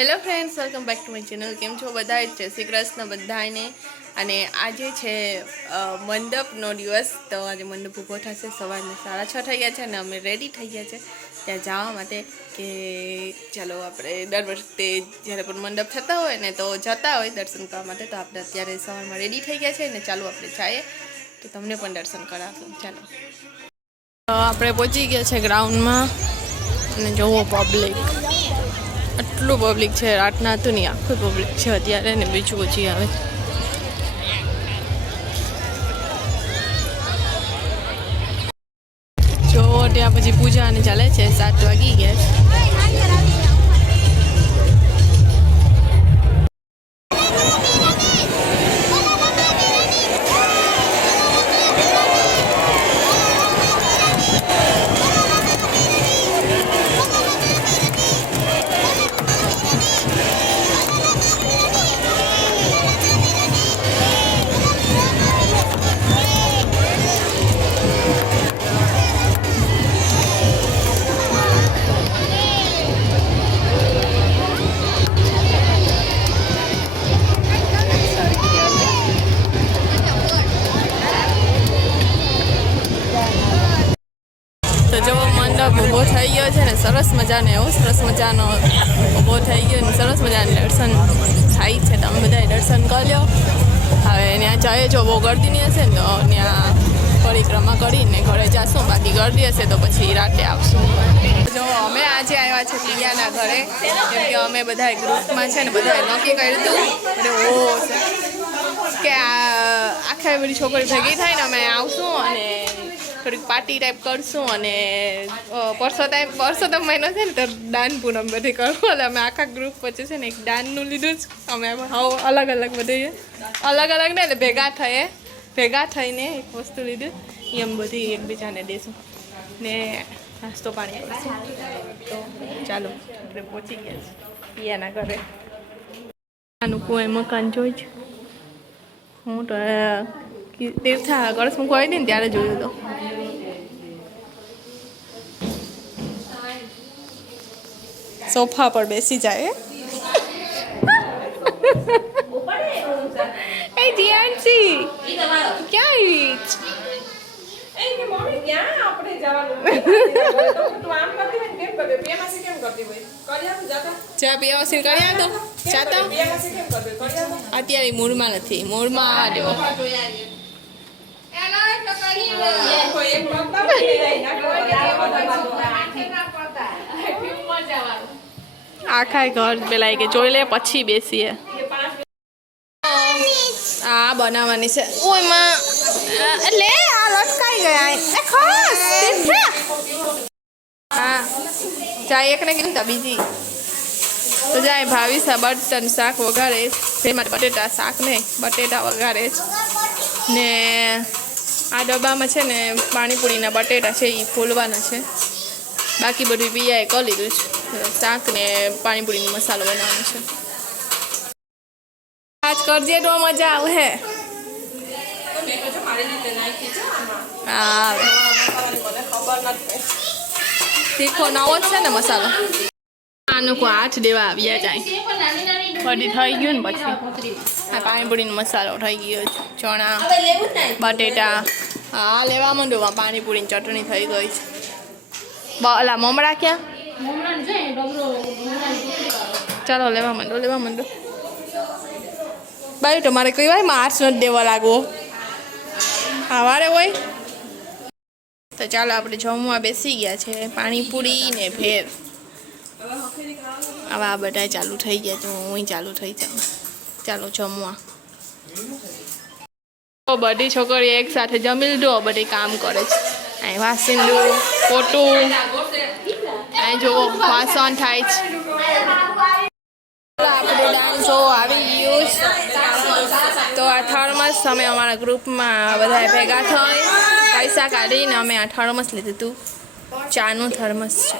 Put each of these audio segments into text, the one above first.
Hello friends, welcome back to my channel. કેમ છો બધા? જય શ્રી કૃષ્ણ બધાને. અને આજે છે મંડપનો દિવસ. તો આજે મંડપ ઊભો થશે. સવારના 6:30 થઈ ગયા છે અને અમે રેડી થઈ ગયા છે ત્યાં જવા માટે. કે ચાલો આપણે દર વખતે જ્યારે પણ મંડપ થતા હોય ને તો જતા હોય દર્શન કરવા માટે. તો આપણે અત્યારે સવારમાં રેડી થઈ ગયા છે ને ચાલો આપણે જઈએ તો તમને પણ દર્શન કરાવશું. ચાલો આપણે પહોંચી ગયા છે ગ્રાઉન્ડમાં અને જોવો પબ્લિક, આટલું પબ્લિક છે. રાતના હતું નહીં, આખું પબ્લિક છે અત્યારે ને બીજું ઓછી આવે છે. જો ત્યાં પછી પૂજા અને ચાલે છે. 7 વાગી ગયા છે. ઊભો થઈ ગયો છે ને સરસ મજાનો, એવો સરસ મજાનો ઊભો થઈ ગયો ને સરસ મજાનું દર્શન થાય છે. તમે બધા દર્શન કરી લો. હવે ત્યાં જાય જો બહુ ગરદી નહીં હશે ને તો ત્યાં પરિક્રમા કરીને ઘરે જઈશું. બાકી ગરદી હશે તો પછી રાતે આવશું. જો અમે આજે આવ્યા છે પિયાના ઘરે, કેમ કે અમે બધા ગ્રુપમાં છે ને બધાએ નક્કી કર્યું હતું કે આખા બધી છોકરી ભેગી થાય ને અમે આવશું અને થોડીક પાર્ટી ટાઈપ કરશું. અને પરસોત્તમ મહિનો છે ને તો દાન પૂનમ બધી કરવું. એટલે અમે આખા ગ્રુપ પછી છે ને એક દાનનું લીધું જ. અમે હાવ અલગ અલગ બધું અલગ અલગ ને એટલે ભેગા થઈને એક વસ્તુ લીધું. એમ બધી એકબીજાને દેશું ને નાસ્તો પાણી કરશું. તો ચાલો આપણે પહોંચી ગયા છીએ પિયાના ઘરે. આનું કોઈ મકાન જોઈ છે હું તો તીર્થા કળશ મૂકવા આવી ને ત્યારે જોયું તો. સોફા પર બેસી જાય. એ જીયાનસી ક્યાં ચા પીવા કરી દો. ચાતા અત્યારે મૂળમાં નથી, મૂળમાં આવવા દો. આખા ઘર પેલા કે જોઈ લે પછી બેસીએ. આ બનાવવાની છે. ઓયમાં લે આ લટકાઈ ગયા. હા જાય એકને કીધું બીજી તો જાય. ભાવિસા બટન શાક વઘારે તેમાં બટેટા શાક ને બટેટા વઘારે જ ને આ ડબ્બામાં છે ને પાણીપુરીના બટેટા છે એ ફોલવાના છે. બાકી બધું પિયાએ કરી લીધું છે. શાક ને પાણીપુરીનો મસાલો બનાવવાનો છે. આજ કરજે તો મજા આવે. હા તીખો નવો જ છે ને મસાલો. આનું કોઈ 8 દેવા આવ્યા જાય. બધી થઈ ગયું ને પછી આ પાણીપુરીનો મસાલો થઈ ગયો. ચણા બટેટા હા લેવા માંડો. પાણીપુરીની ચટણી થઈ ગઈ છે. અલા મમરા ક્યાં? ચાલો લેવા માંડો. બાયું તમારે કઈ વાર માર્ચ નથી દેવા લાગવો સવારે હોય તો. ચાલો આપણે જમવા બેસી ગયા છે. પાણીપુરી ને ભેળ હવે આ બધા ચાલુ થઈ ગયા છે. હું ચાલુ થઈ જાઉં. ચાલો જમવા. બધી છોકરી એક સાથે જમી લીધો. બધી કામ કરે છે. અહીં વાસિંદુ પોટું અહીં જોવો વાસણ થાય છે. આપણે ડાન્સો આવી ગયું તો આ થર્મસ અમે અમારા ગ્રુપમાં બધા ભેગા થઈ પૈસા કાઢીને અમે આ થર્મસ લીધું હતું. ચાનું થર્મસ છે.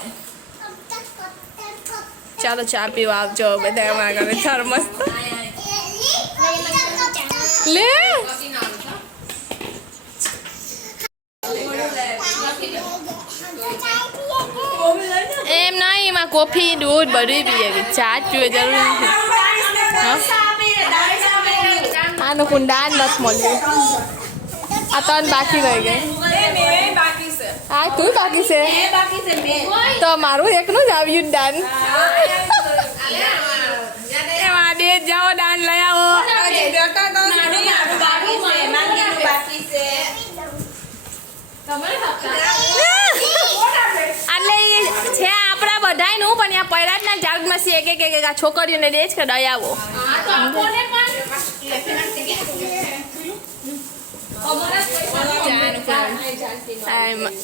ચાલો ચા પીવા આવજો બધા અમારા ઘરે. થર્મસ લે એમ નહીં એમાં કોફી દૂધ બધું પીએ ચા જ પીવે જરૂર નથી આનું કુંડાન નથી મળ્યું આ તન બાકી રહી ગઈ હા તું બાકી છે તો મારું એકનું જ આવ્યું દાન એમાં દે જાઓ દાન લઈ આવો એટલે છે આપણા બધાયનું પણ આ પૈરાજના જાગમાં છે એક આ છોકરીઓને દે જ કે દઈ આવો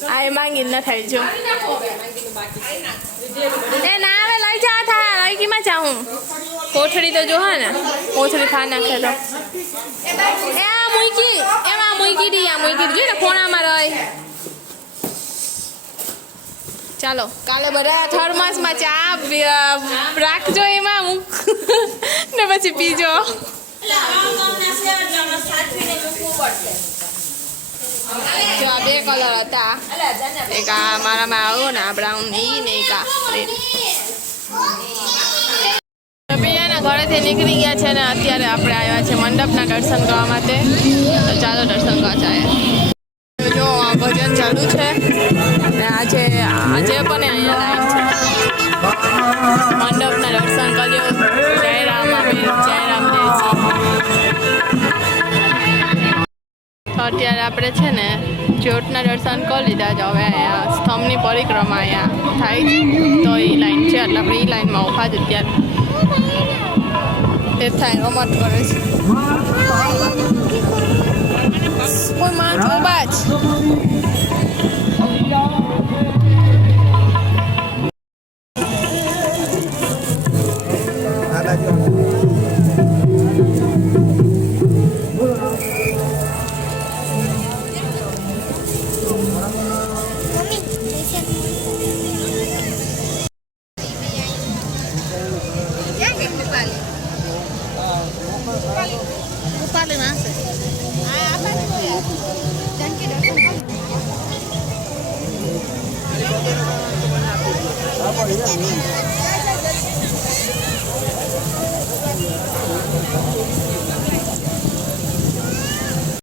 આ માંગી ન થાય જો એ ના આવે લઈ જા થાય લઈ કીમાં જાઉં કોથળી તો જો હા ને કોથળી ખા નાખે તો એ આ મૂકી એમાં મૂકી દી આ મૂકી દીધું ને કોણામાં રહી ચાલો કાલે બધા થર્મસમાં ચા રાખજો એમાં ને પછી પીજો જો આ બે કલર હતા એક આ મારામાં આવ્યો ને આ બ્રાઉન ઈ ને એક આ પિયાના ઘરેથી નીકળી ગયા છે ને અત્યારે આપણે આવ્યા છે મંડપના દર્શન કરવા માટે તો ચાલો દર્શન કરવા જાય જો આ ભજન ચાલુ છે ને આજે પણ અહીંયા લાઈન છે મંડપના દર્શન કર્યો જય રામ જય રામ દેવજી અત્યારે આપણે છે ને જ્યોતના દર્શન કરી લીધા જ હવે અહીંયા સ્તંભની પરિક્રમા અહીંયા થાય છે તો એ લાઈન છે એટલે આપણે એ લાઈનમાં ઊભા જ અત્યારે એ થાય રમત કરે છે કોઈ માણસ ઊભા જ